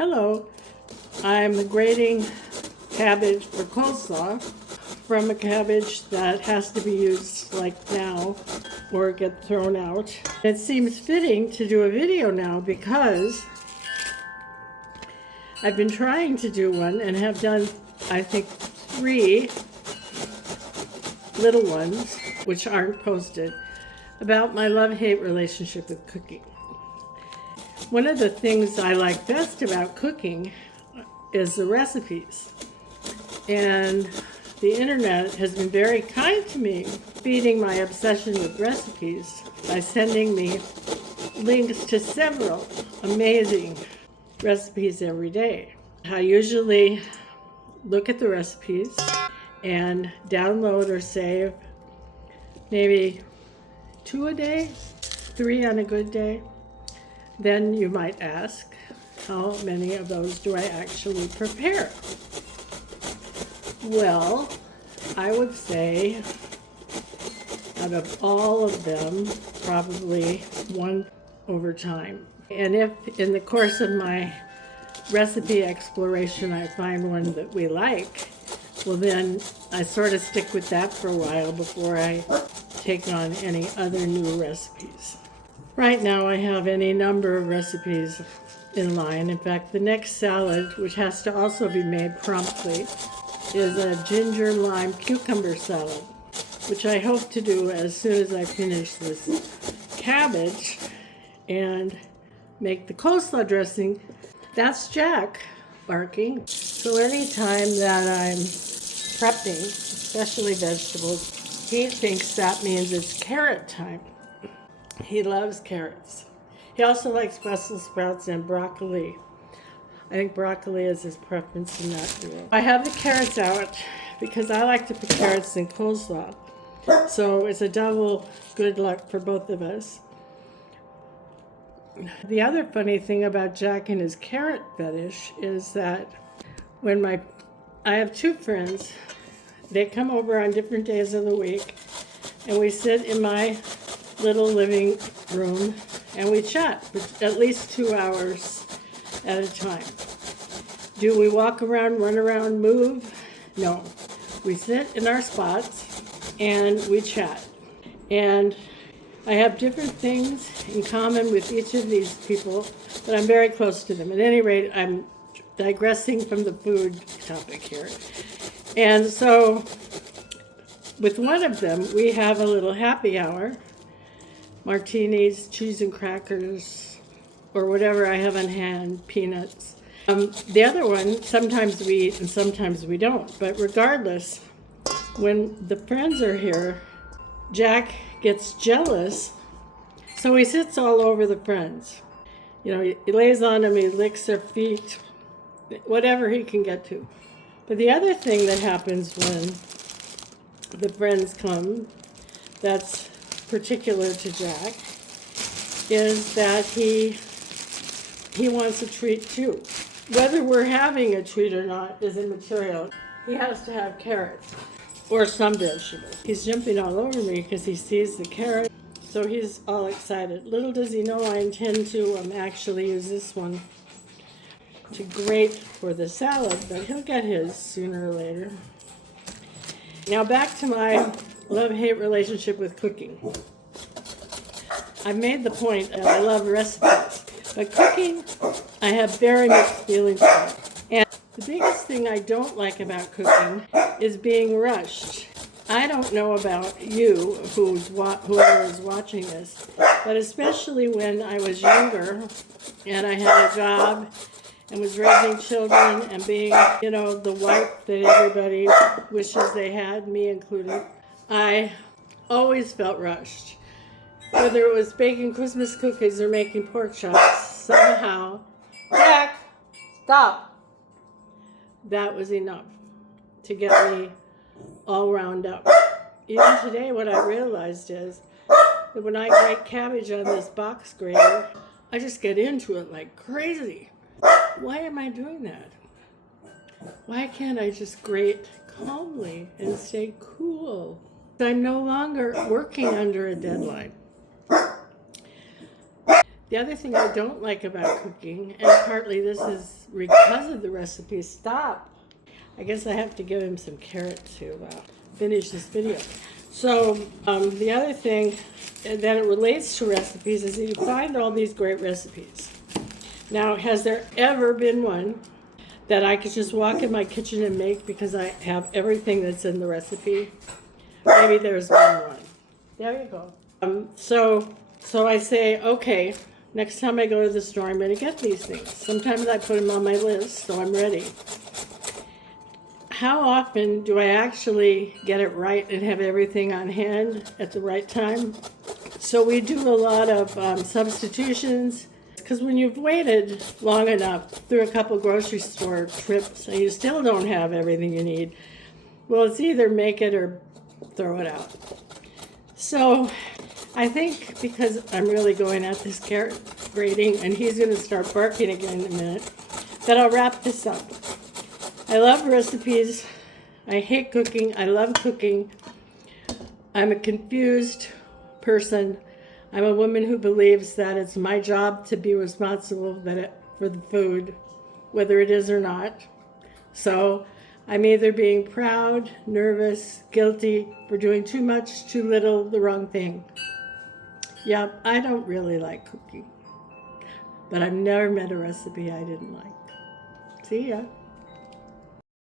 Hello, I'm grating cabbage for coleslaw from a cabbage that has to be used like now or get thrown out. It seems fitting to do a video now because I've been trying to do one and have done, I think, 3 little ones, which aren't posted, about my love-hate relationship with cooking. One of the things I like best about cooking is the recipes. And the internet has been very kind to me, feeding my obsession with recipes by sending me links to several amazing recipes every day. I usually look at the recipes and download or save maybe 2 a day, 3 on a good day. Then you might ask, how many of those do I actually prepare? Well, I would say out of all of them, probably 1 over time. And if in the course of my recipe exploration I find one that we like, well then I sort of stick with that for a while before I take on any other new recipes. Right now I have any number of recipes in line. In fact, the next salad, which has to also be made promptly, is a ginger lime cucumber salad, which I hope to do as soon as I finish this cabbage and make the coleslaw dressing. That's Jack barking. So anytime that I'm prepping, especially vegetables, he thinks that means it's carrot time. He loves carrots. He also likes Brussels sprouts and broccoli. I think broccoli is his preference in that duo. I have the carrots out because I like to put carrots in coleslaw. So it's a double good luck for both of us. The other funny thing about Jack and his carrot fetish is that when I have 2 friends, they come over on different days of the week and we sit in my little living room and we chat for at least 2 hours at a time. Do we walk around, run around, move? No. We sit in our spots and we chat. And I have different things in common with each of these people, but I'm very close to them. At any rate, I'm digressing from the food topic here. And so with one of them, we have a little happy hour. Martinis, cheese and crackers, or whatever I have on hand, peanuts. The other one, sometimes we eat and sometimes we don't. But regardless, when the friends are here, Jack gets jealous, so he sits all over the friends. You know, he lays on them, he licks their feet, whatever he can get to. But the other thing that happens when the friends come, that's particular to Jack, is that he wants a treat too. Whether we're having a treat or not is immaterial. He has to have carrots or some vegetables. He's jumping all over me because he sees the carrot, so he's all excited. Little does he know I intend to actually use this one to grate for the salad, but he'll get his sooner or later. Now back to my love-hate relationship with cooking. I've made the point that I love recipes, but cooking, I have very mixed feelings about. And the biggest thing I don't like about cooking is being rushed. I don't know about you, whoever is watching this, but especially when I was younger and I had a job and was raising children and being, the wife that everybody wishes they had, me included, I always felt rushed. Whether it was baking Christmas cookies or making pork chops, somehow, Jack, stop. That was enough to get me all wound up. Even today, what I realized is that when I grate cabbage on this box grater, I just get into it like crazy. Why am I doing that? Why can't I just grate calmly and stay cool? I'm no longer working under a deadline. The other thing I don't like about cooking, and partly this is because of the recipe. Stop. I guess I have to give him some carrot to finish this video. So the other thing that it relates to recipes is that you find all these great recipes. Now, has there ever been one that I could just walk in my kitchen and make because I have everything that's in the recipe? Maybe there's been one. There you go. So I say, okay, next time I go to the store, I'm going to get these things. Sometimes I put them on my list, so I'm ready. How often do I actually get it right and have everything on hand at the right time? So we do a lot of substitutions, because when you've waited long enough through a couple grocery store trips and you still don't have everything you need, well, it's either make it or throw it out. So I think because I'm really going at this carrot grating and he's going to start barking again in a minute, that I'll wrap this up. I love recipes. I hate cooking. I love cooking. I'm a confused person. I'm a woman who believes that it's my job to be responsible for the food, whether it is or not. So I'm either being proud, nervous, guilty for doing too much, too little, the wrong thing. Yeah, I don't really like cooking, but I've never met a recipe I didn't like. See ya.